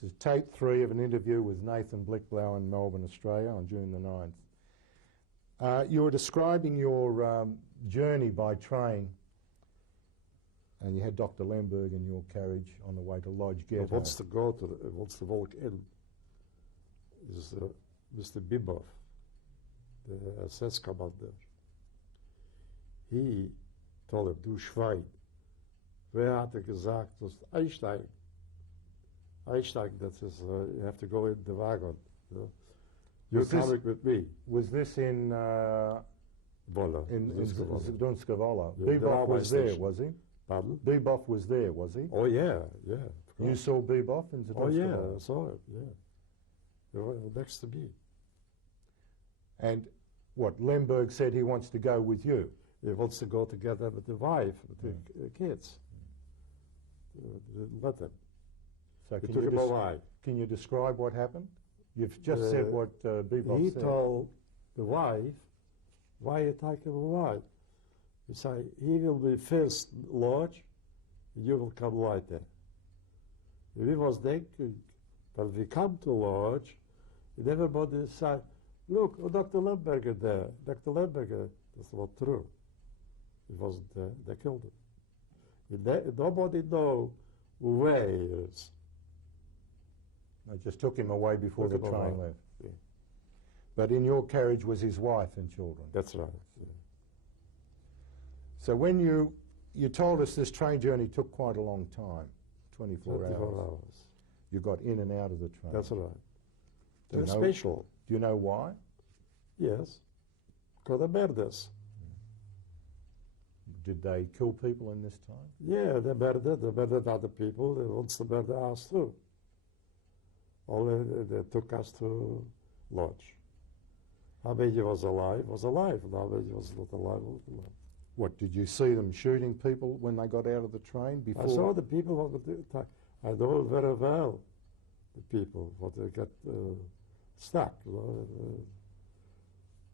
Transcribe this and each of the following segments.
This is tape 3 of an interview with Nathan Blicblau in Melbourne, Australia on June the 9th. You were describing your journey by train, and you had Dr. Lemberg in your carriage on the way to Lodz Ghetto. Wants to walk in is Mr. Bibov, the SS commander. He told him, du Schwein, wer hat gesagt, du musst einsteigen? Einsteigen, that is, you have to go in the wagon. You know? You're coming with me. Was this in Vola, in Zduńska. Yeah, Bebop was there, was he? Pardon? Bebop was there, was he? Oh yeah, yeah. You saw Bebop in Zduńska? Oh yeah, I saw him, yeah. They were next to me. And what, Lemberg said he wants to go with you? He wants to go together with the wife, with the kids. Didn't let them. So He took him away. Can you describe what happened? You've just said what Bebop He said. told the wife, why you take him away? He said, he will be first lodge, you will come later. We was thinking, when we come to lodge, and everybody said, look, Dr. Lemberger there. Dr. Lemberger, that's not true. He wasn't there, they killed him. Nobody know where he is. I just took him away before the train left. Yeah. But in your carriage was his wife and children. That's right. Yeah. So when you told us this train journey took quite a long time, 24 hours. You got in and out of the train. That's right. Do you They're know- special. Do you know why? Yes. Because they murders. Did they kill people in this time? Yeah, they murdered other people. They want to murder us too. Only they took us to Lodz. How many was alive? Was alive. And how many was not alive? Was alive. What, did you see them shooting people when they got out of the train before? I saw the people. I know very well the people. What they got stuck. You know,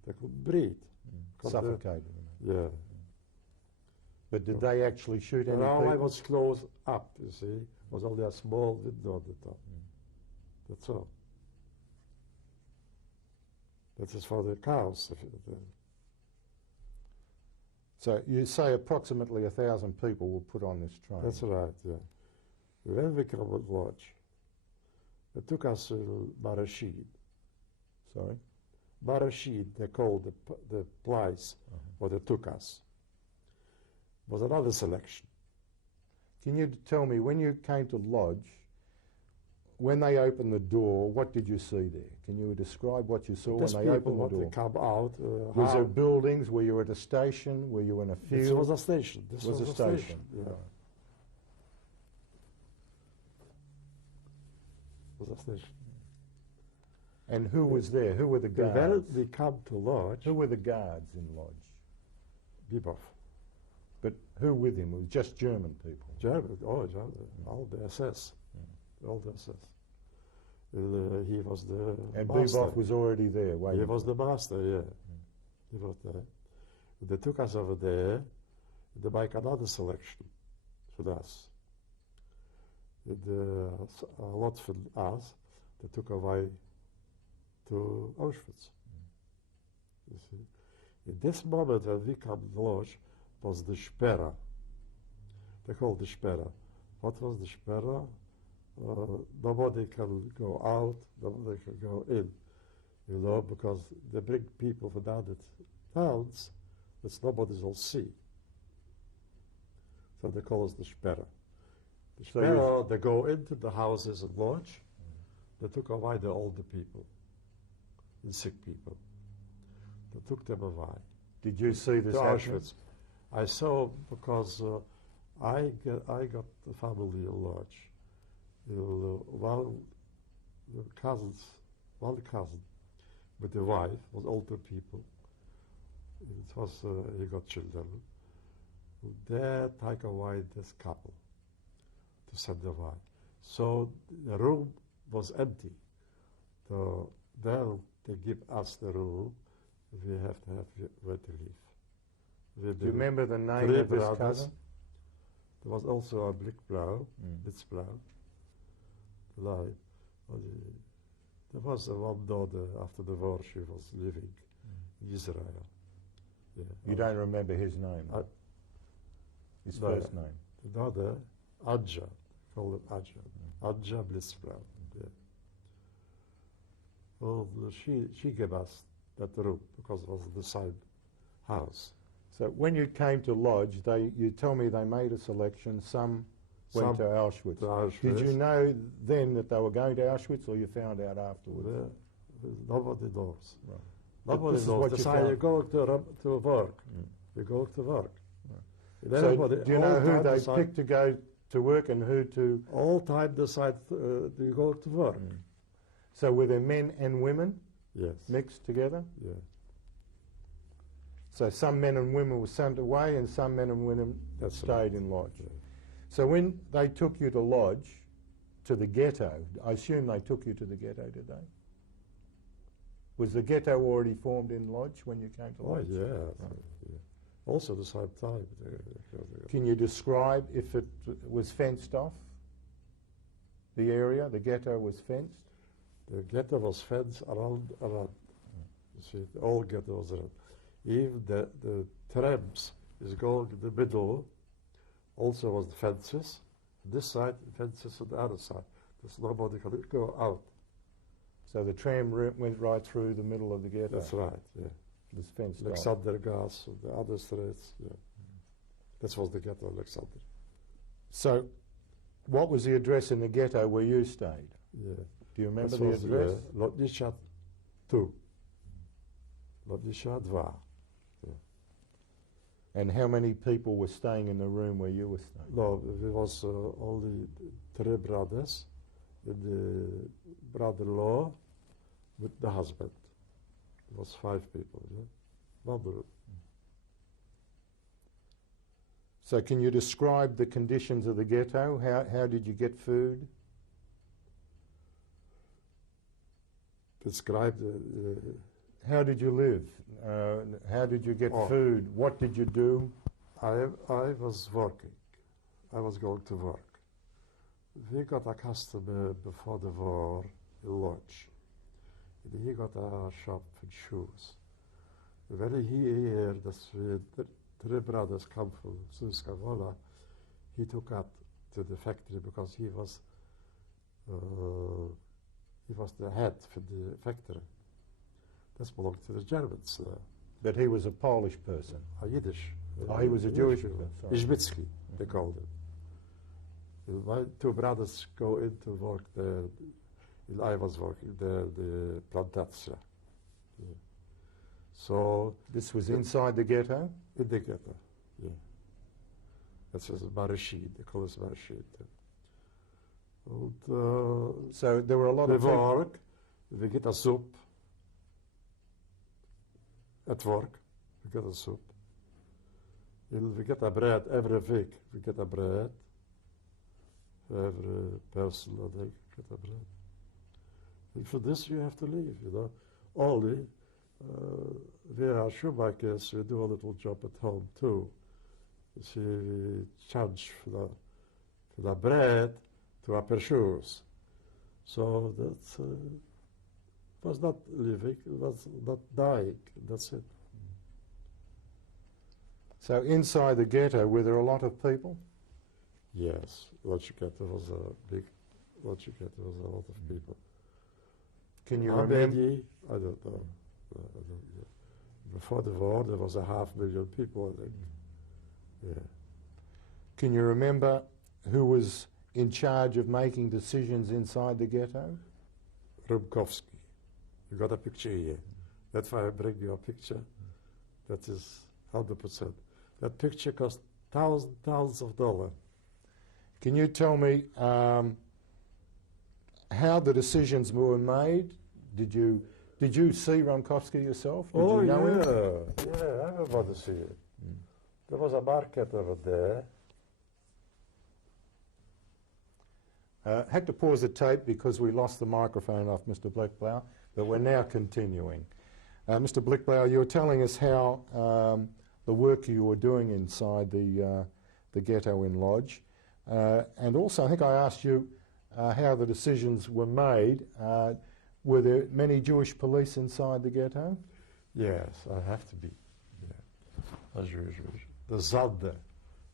they couldn't breathe. Suffocated. Yeah. But did they actually shoot any Now people? I was close up, you see. It was only a small window at the top. That's all. That is for the cows. So you say approximately 1,000 people were put on this train. That's right, yeah. When we come at Lodz, they took us to Barashid. Sorry? Barashid, they called the place where they took us. Was another selection. Can you tell me, when you came to Lodz, when they opened the door, what did you see there? Can you describe what you saw when These they people, opened the what door? they come out. Was there buildings? Were you at a station? Were you in a field? This was a station. This was a station. Yeah. Right. It was a station. And who was there? Who were the guards? When we come to Lodz, Who were the guards in Lodz? Bibov. But who with him? It was just German people. German, German, all the SS. All the SS. He was the And master. Bebop was already there waiting. He was the master, yeah. He was there. They took us over there. They make another selection for us. A lot from us, they took away to Auschwitz. You see. In this moment when we come to Lodz was the Sperre. They called the Sperre. What was the Sperre? Nobody can go out, nobody can go in, you know, because they bring people from other towns that nobody will see. So they call us the Sperre. The Sperre, they go into the houses at Lodz. They took away the older people and sick people. They took them away. Did you see this To happening? Auschwitz. I saw because I got the family in Lodz. One cousin with the wife was older people. It was he got children. They take away this couple to send away. So the room was empty. So then they give us the room. We have to have where to live. Do you remember the name of this cousin? There was also a Blicblau, Blicblau, alive. But, there was one daughter after the war, she was living in Israel. Yeah. You don't remember his name? His No. first name? The daughter, Adja, call it Adja. Adja Blicblau. Yeah. Well, she gave us that room because it was the same house. So when you came to Lodz, you tell me they made a selection, some went to Auschwitz. To Auschwitz. Did you know then that they were going to Auschwitz, or you found out afterwards? Nobody knows. Right. Nobody this is knows. what They you say found. you go to work. You go to work. So Everybody, do you know all who time they decide- picked to go to work and who to... All time decide you go to work. So were there men and women Yes. mixed together? Yeah. So some men and women were sent away and some men and women That's stayed right. in Lodz. Yeah. So when they took you to Lodz, to the ghetto, I assume they took you to the ghetto, did they? Was the ghetto already formed in Lodz when you came to Oh Lodz? yeah. Right. Yeah. Also the same time. Can you describe if it was fenced off? The area, the ghetto was fenced? The ghetto was fenced around. You see, the whole ghetto was around. Even the trams is going in the middle. Also was the fences. This side, fences on the other side. There's nobody can go out. So the tram route went right through the middle of the ghetto? That's right, yeah. It was fenced off. Alexander Gas, the other streets, yeah. That was the ghetto, Alexander. So what was the address in the ghetto where you stayed? Yeah. Do you remember That the was, address? Lodz 2. Lodz 2. And how many people were staying in the room where you were staying? No, it was only 3 brothers, and the brother-in-law with the husband. It was 5 people, yeah. One room. So can you describe the conditions of the ghetto? How did you get food? Describe How did you live? How did you get Oh. food? What did you do? I was working. I was going to work. We got a customer before the war in Lodz. And he got a shop for shoes. When he heard that the 3 brothers come from Suskavola, he took up to the factory because he was the head for the factory. That belonged to the Germans. But he was a Polish person. Yiddish. Oh, he was a Jewish person. Sorry. Izbitsky, they called him. And my 2 brothers go into work there. And I was working there, the plantacja. Yeah. So, This was inside the ghetto? in the ghetto, yeah. That was Marashid, they call it Marashid. And So there were a lot we of people. work, we get a soup. At work, we get a soup. And we get a bread every week. We get a bread. Every person that they get a bread. And for this you have to leave, you know. Only we are shoemakers, we do a little job at home too. You see, we charge for the bread to our pair shoes. So that was not living, it was not dying, that's it. So inside the ghetto, were there a lot of people? Yes, Lodz Ghetto was a big, Lodz Ghetto was a lot of people. Can you How remember? many? I don't know. I don't know. Before the war, there was 500,000 people, I think. Yeah. Can you remember who was in charge of making decisions inside the ghetto? Rumkowski. You got a picture here. That's why I bring you a picture. That is 100%. That picture cost thousands of dollars. Can you tell me how the decisions were made? Did you see Rumkowski yourself? Did you know him? Yeah, everybody see it. There was a market over there. Had to pause the tape because we lost the microphone off Mr. Blicblau, but we're now continuing. Mr. Blicblau, you were telling us how the work you were doing inside the ghetto in Lodz, and also I think I asked you how the decisions were made, were there many Jewish police inside the ghetto? Yes, I have to be. Yeah. As usual. The Zadde,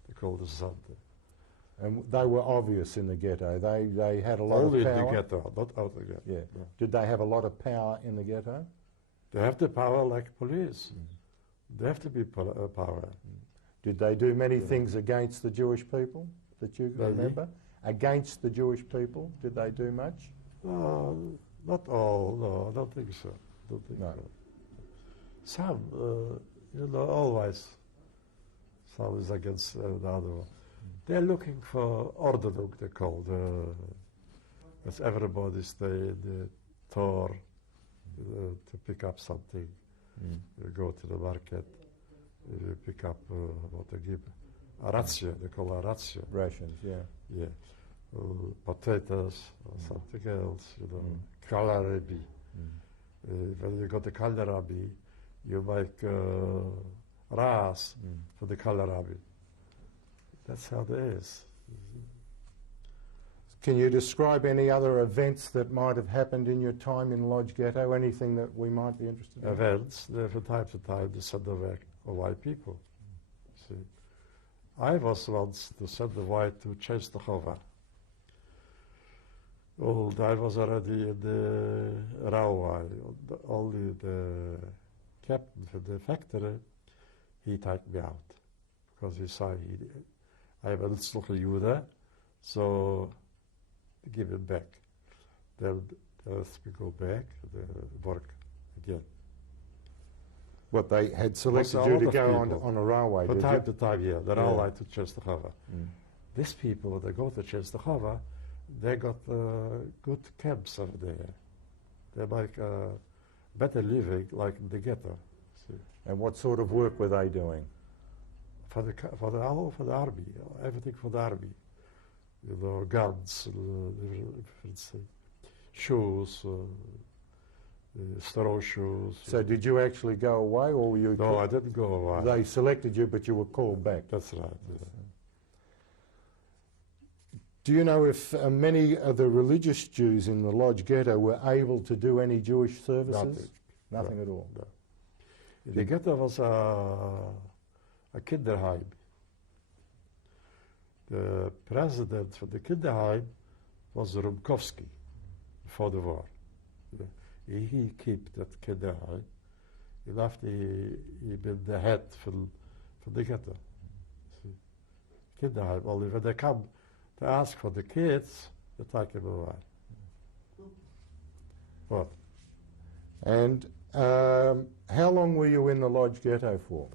they call the Zadde. And they were obvious in the ghetto. They had a lot Only of power. in the ghetto, not out the ghetto. Yeah. No. Did they have a lot of power in the ghetto? They have the power like police. They have to be power. Did they do many things against the Jewish people that you Maybe. remember? Against the Jewish people, did they do much? Not all, no, I don't think so. Don't think No. so. Some, always, some is against the other one. They're looking for Ordnung, they call as everybody stay in the Tor to pick up something. You go to the market, you pick up what they give. A ratio, they call a ratio. Rations, yeah. Yeah. Potatoes or something else, kohlrabi. When you got the kohlrabi, you make ras for the kohlrabi. That's how it is. Can you describe any other events that might have happened in your time in Lodz Ghetto? Anything that we might be interested in? Events, from time to time, they send away white people. See, I was once to send the white to Częstochowa. Old, I was already in the railway. Only the captain for the factory, he took me out because he saw I am a little Jude, so give it back. Then we go back, work again. What, they had selected Was a you lot to of go people. on a railway, From did time you? to time, yeah, the Yeah. railway to Częstochowa. These people, when they go to Częstochowa, they got good camps over there. They make better living, like in the ghetto. See. And what sort of work were they doing? For the army, everything for the army. Guns, different things. Shoes, straw shoes. So did you actually go away, or were you? No, I didn't go away. They selected you, but you were called back. That's right. Yeah. Do you know if many of the religious Jews in the Lodz Ghetto were able to do any Jewish services? Nothing at all. No. The ghetto was a kinderheim. The president for the kinderheim was Rumkowski before the war. He kept that kinderheim. And after he been the head for the ghetto. See. Kinderheim, only when they come to ask for the kids, they take them away. What? And how long were you in the Lodz Ghetto for?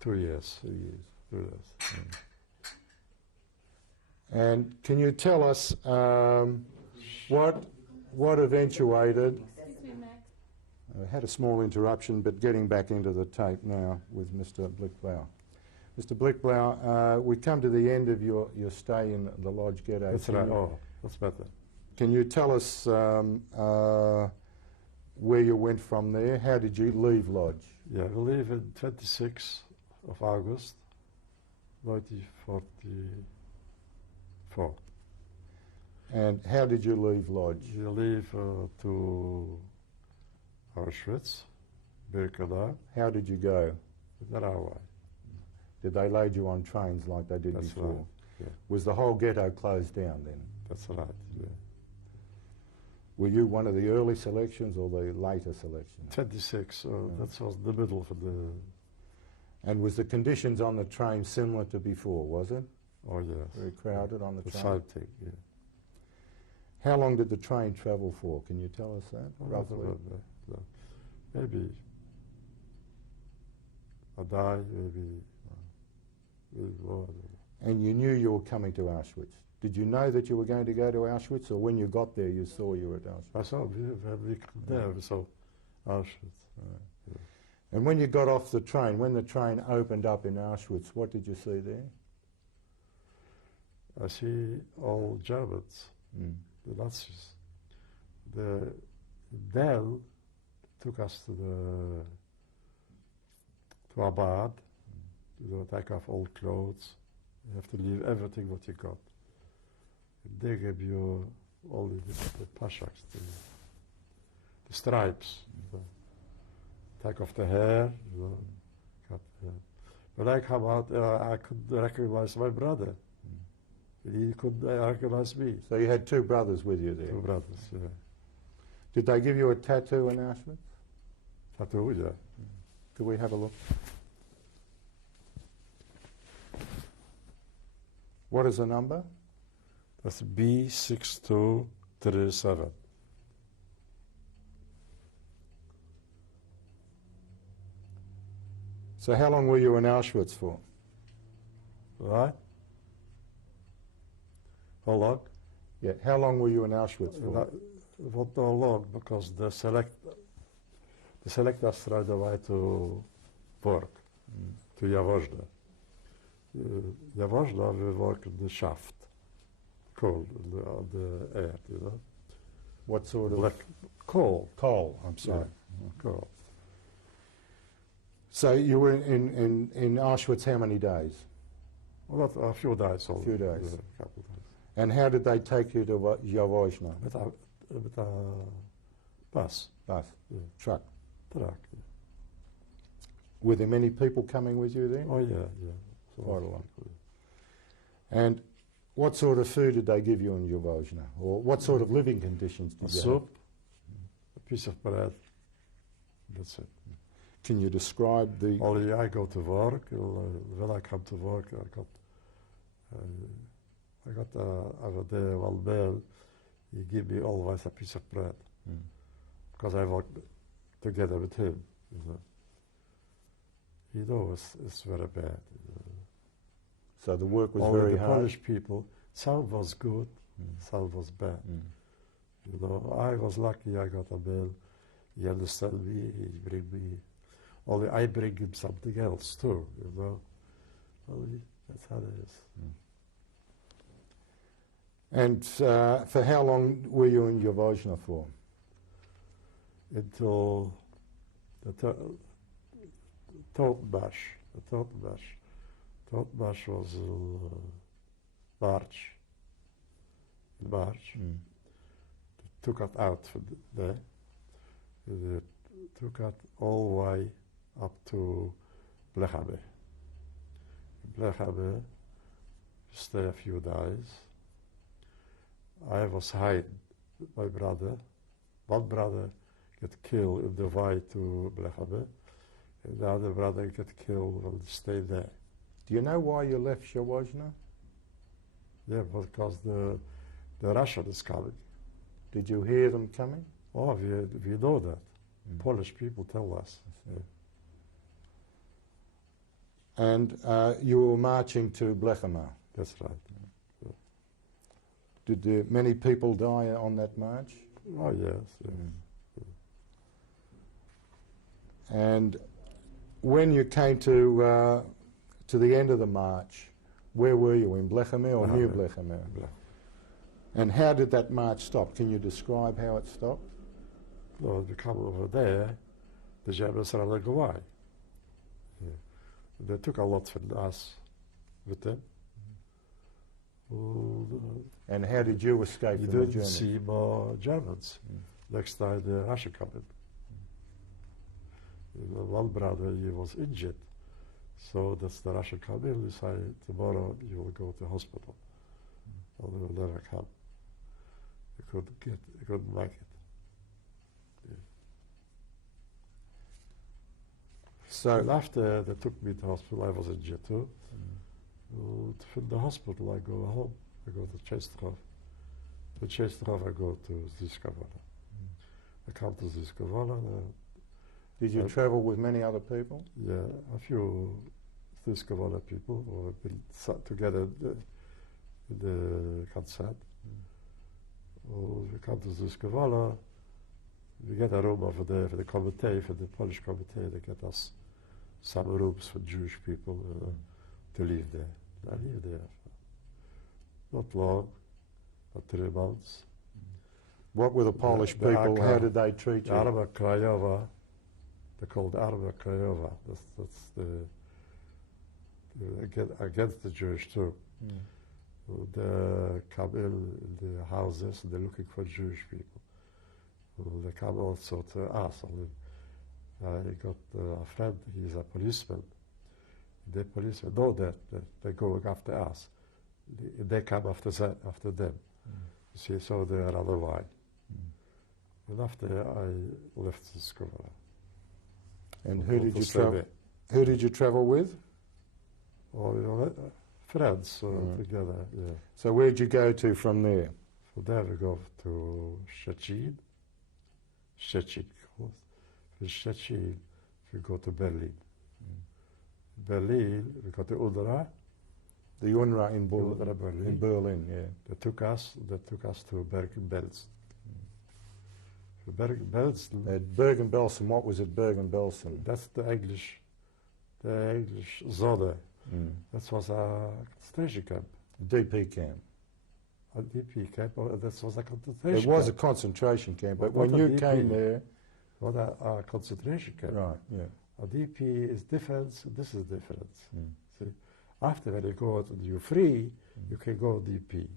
2 years. 2 years. 2 years. And can you tell us what eventuated? I had a small interruption, but getting back into the tape now with Mr. Blicblau. Mr. Blicblau, we come to the end of your stay in the Lodz Ghetto. That's right. Oh, that's better. Can you tell us where you went from there? How did you leave Lodz? Yeah, we leave on 26th of August, 1944. And how did you leave Lodz? You leave to Auschwitz, Birkenau, How did you go? with the railway. Did they load you on trains like they did That's before? right. Yeah, Was the whole ghetto closed down then? that's right. Yeah. Were you one of the early selections or the later selections? 26, that was the middle of the. And was the conditions on the train similar to before, was it? Oh yes. Very crowded on the The train? same thing. Yeah. How long did the train travel for? Can you tell us that, roughly? No. Maybe a day, maybe more. And you knew you were coming to Auschwitz. Did you know that you were going to go to Auschwitz, or when you got there you saw you were at Auschwitz? I saw we there, we saw Auschwitz. And when you got off the train, when the train opened up in Auschwitz, what did you see there? I see all Germans, the Nazis. Then took us to a bar, take off all clothes. You have to leave everything what you got. They give you only the pashaks, the stripes. Take off the hair, cut the hair. When I come out, I couldn't recognize my brother. He couldn't recognize me. So you had two brothers with you there? Two brothers, yeah. Did they give you a tattoo in Auschwitz? Tattoo, yeah. Could we have a look? What is the number? That's B6237. So how long were you in Auschwitz for? Right? How long? Yeah, how long were you in Auschwitz for? Not so long, because the selectors tried away to work, to Jaworzno. Jaworzno, we work in the shaft, coal, on the air, you know. What sort of? Like coal. Coal, I'm sorry. Yeah, coal. So you were in Auschwitz how many days? Well, not a few days only. A few days. A couple of days. And how did they take you to Jaworzno? With a bus. Bus? Yeah. Truck? Truck. Yeah. Were there many people coming with you then? Oh, yeah, yeah. So quite a lot. And what sort of food did they give you in Jaworzno? Or what sort of living conditions did you soup, a piece of bread, that's it. Can you describe the... Only I go to work, when I come to work, I got every day one meal, he give me always a piece of bread, because I work together with him, you know. He knows it's very bad. So the work was Only very the hard? Polish people, some was good, some was bad. You know, I was lucky I got a meal, he understand me, he bring me, only I bring him something else too, you know. Only that's how it is. And for how long were you in Jaworzno for? Until the Totenbash. The Totenbash. Totenbash was March. In March. They took it out for there. They took it all the way up to Blicblau. In Blicblau, stay a few days. I was hiding with my brother. One brother got killed in the way to Blicblau, and the other brother got killed when they stayed there. Do you know why you left Jaworzno? Yeah, because the Russian is coming. Did you hear them coming? Oh, we know that. Polish people tell us. Yeah. And you were marching to Blicblau. That's right. Did many people die on that march? Oh, yes. Yes. And when you came to the end of the march, where were you, in Blicblau or New Blicblau? And how did that march stop? Can you describe how it stopped? Well, we come over there, the Germans ran away. Yeah. They took a lot from us with them. And how did you escape You from the didn't Germans? see more Germans. Next time the Russian coming. One brother, he was injured. So that's the Russian come in, he said, tomorrow you will go to hospital. Or they will never come. You couldn't make it. Yeah. So And after they took me to hospital, I was injured too. From the hospital I go home, I go to Częstochowa. From Częstochowa I go to Zizkowola. I come to Zizkowola. did you travel with many other people? Yeah, a few Zizkowola people who have been together in the concert. We come to Zizkowola, we get a room over there for the committee, for the Polish committee. They get us some rooms for Jewish people to live there. I live there. Not long, but 3 months. What were the Polish people? How did they treat you? Arma Krajowa, they're called Arma Krajowa. That's the against the Jewish too. They come in the houses, they're looking for Jewish people. They come also to us. I got a friend, he's a policeman. The policemen know that they're going after us. They come after them. You see, so they run away. And after I left the school. And who did you travel with? Oh, you know, friends together, yeah. So where'd you go to from there? From there we go to Szczecin. From Szczecin we go to Berlin. Berlin, we go to UNRWA. The UNRWA in Berlin. In Berlin, yeah. They took us to Bergen-Belsen. Bergen-Belsen. At Bergen-Belsen, what was at Bergen-Belsen? That's the English zone. That was a concentration camp. DP camp. A DP camp, that was a concentration camp. It was a concentration camp, but when you came there... What a concentration camp. Right, yeah. A DP is difference, this is difference. See? After when you go and you're free, you can go DP.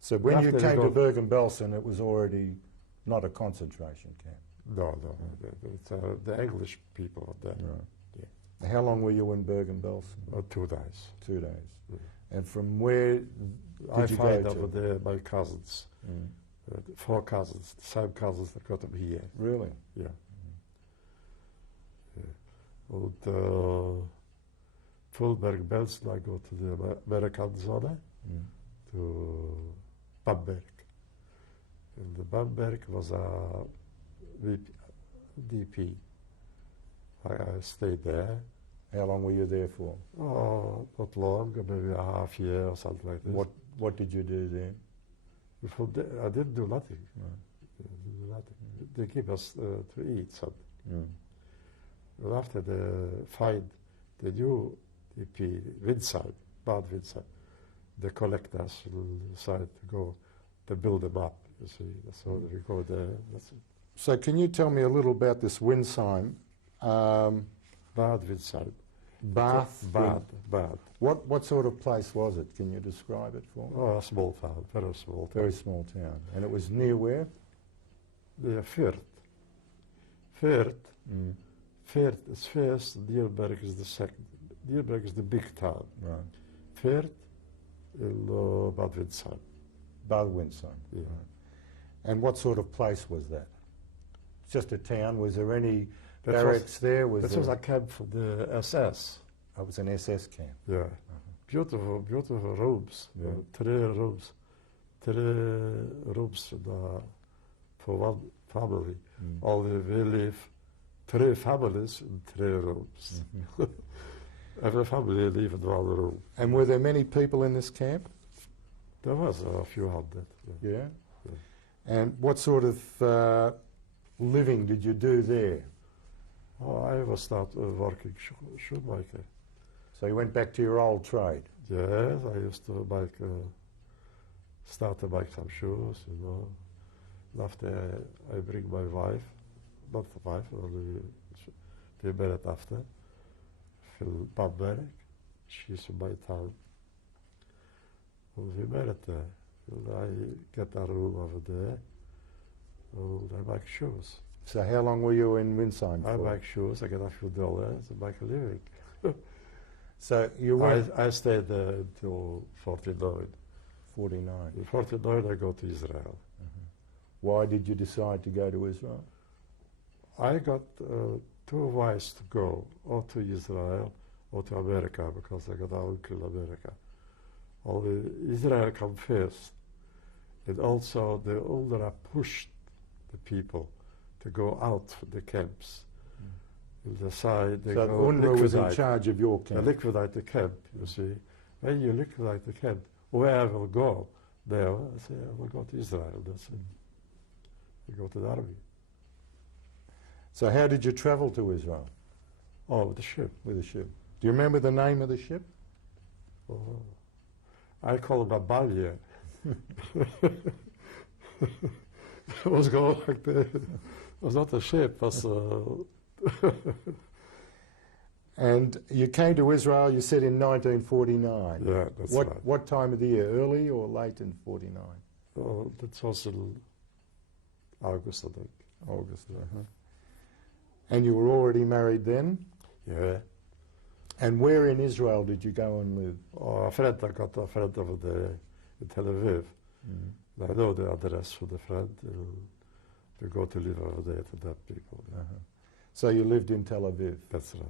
So when you came to Bergen-Belsen, it was already not a concentration camp? No. It's the English people there. Right. Yeah. How long were you in Bergen-Belsen? 2 days. 2 days. And from where did you go to? over there my cousins. 4 cousins, the same cousins that got them here. Really? Yeah. And from Bergen-Belsen I go to the American zone, to Bamberg. And the Bamberg was a DP. I stayed there. How long were you there for? Oh, not long, maybe a half year or something like this. What did you do there? I didn't do nothing. They give us to eat something. And after they find the new DP, Bad Windsheim, they collect us and decide to go to build them up. You see, so we go there. That's it. So can you tell me a little about this Windsheim? Bad Windsheim. Bad. What sort of place was it? Can you describe it for me? Oh, a small town, very small town. Very small town. And it was near where? Near Fürth. Fürth is first, Dierberg is the second. Dierberg is the big town. Right. Fürth in Bad Windsheim. Bad Windsheim. Yeah. Right. And what sort of place was that? Just a town? Was there any barracks there? This was a camp for the SS. It was an SS camp. Yeah. Beautiful rooms. Yeah. 3 rooms. 3 rooms for one family. Only we live 3 families in 3 rooms. Every family live in 1 room. And were there many people in this camp? There was a few hundred. Yeah. And what sort of living did you do there? Oh, I was working shoemaker. So you went back to your old trade? Yes, I used to start to make some shoes, you know. And after I bring my wife, not the wife, only we married after, from Bamberg. She's in my town. And we married there. And I get a room over there, and I make shoes. So how long were you in Windsheim for? I make shoes, I get a few dollars, and make a living. So you went... I stayed there until 49. 49. In 49 I go to Israel. Why did you decide to go to Israel? I got 2 ways to go, or to Israel or to America, because I got an uncle in America. Only Israel come first, and also the UNRWA pushed the people to go out from the camps. Decide they so go UNRWA was in charge of your camp? They liquidate the camp, you see. When you liquidate the camp, where I will go there, I say I will go to Israel, that's it. I go to the army. So how did you travel to Israel? Oh, with the ship. With a ship. Do you remember the name of the ship? Oh, I call it a balje. It was going like that. It was not a ship, it was And you came to Israel, you said, in 1949. Yeah, that's what, right. What time of the year, early or late in 49? Oh, that was in August, I think. August. And you were already married then? Yeah. And where in Israel did you go and live? Oh, I got a friend over there in Tel Aviv. I know the address for the friend. To go to live over there to that people. So you lived in Tel Aviv? That's right.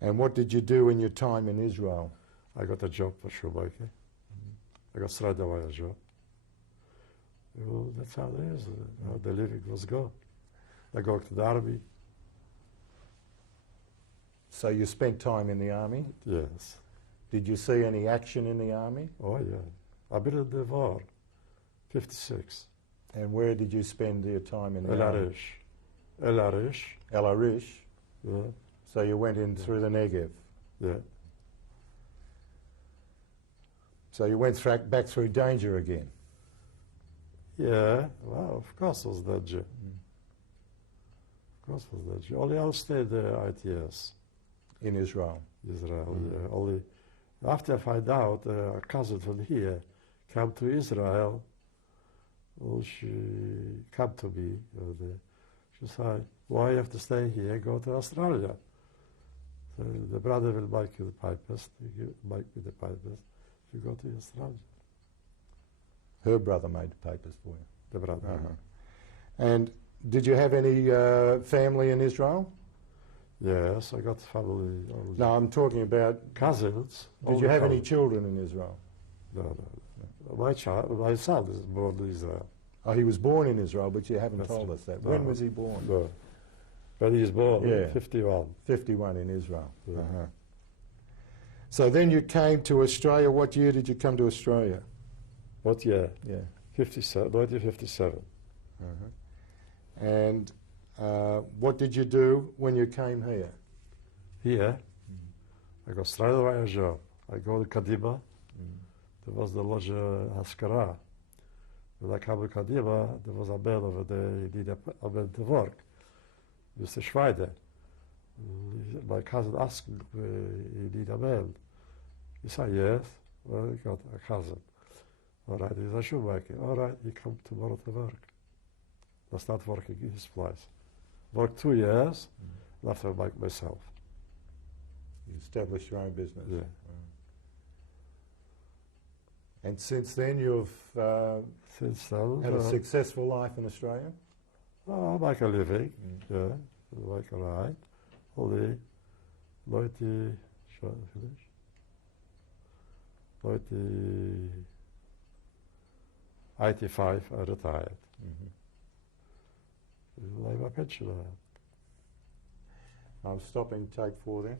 And what did you do in your time in Israel? I got a job for shoemaker. I got straight away a job. Well, that's how it is. How the living was good. I go to the army. So you spent time in the army? Yes. Did you see any action in the army? Oh, yeah. I've been in the war, 56. And where did you spend your time in the El army? Arish. El Arish. El Arish? Yeah. So you went in through the Negev? Yeah. So you went back through danger again? Yeah. Well, of course it was danger. Of course it was danger. Only I stayed there ITS. In Israel? Israel, yeah. Only after I find out a cousin from here came to Israel, well, she came to me. She said, why you have to stay here? Go to Australia. So the brother will make you the papers. You make me the papers. You go to Australia. Her brother made the papers for you? The brother. And did you have any family in Israel? Yes, I got family. No, I'm talking about cousins. Did you have any children in Israel? No. My son is born in Israel. Oh, he was born in Israel, but you haven't That's told right. us that. No. When was he born? No. When he was born, Yeah. 51. 51 in Israel. Yeah. So then you came to Australia. What year did you come to Australia? What year? Yeah. 1957. And what did you do when you came here? Here, I got straight away a job. I go to Kadima. There was the Lodz Haskara. When I came to Kadima, there was a man over there, he needed a man to work. Mr. Schweider. My cousin asked him, he need a man. He said, yes. Well, he got a cousin. All right, he's a shoemaker. All right, he come tomorrow to work. I start working in his place. Worked 2 years, and after I make myself. You established your own business. Yeah. And since then you've Since then, had a successful life in Australia? I make a living, yeah, I make a ride. Only 85, I retired. I'm a pensioner. I'm stopping take 4 there.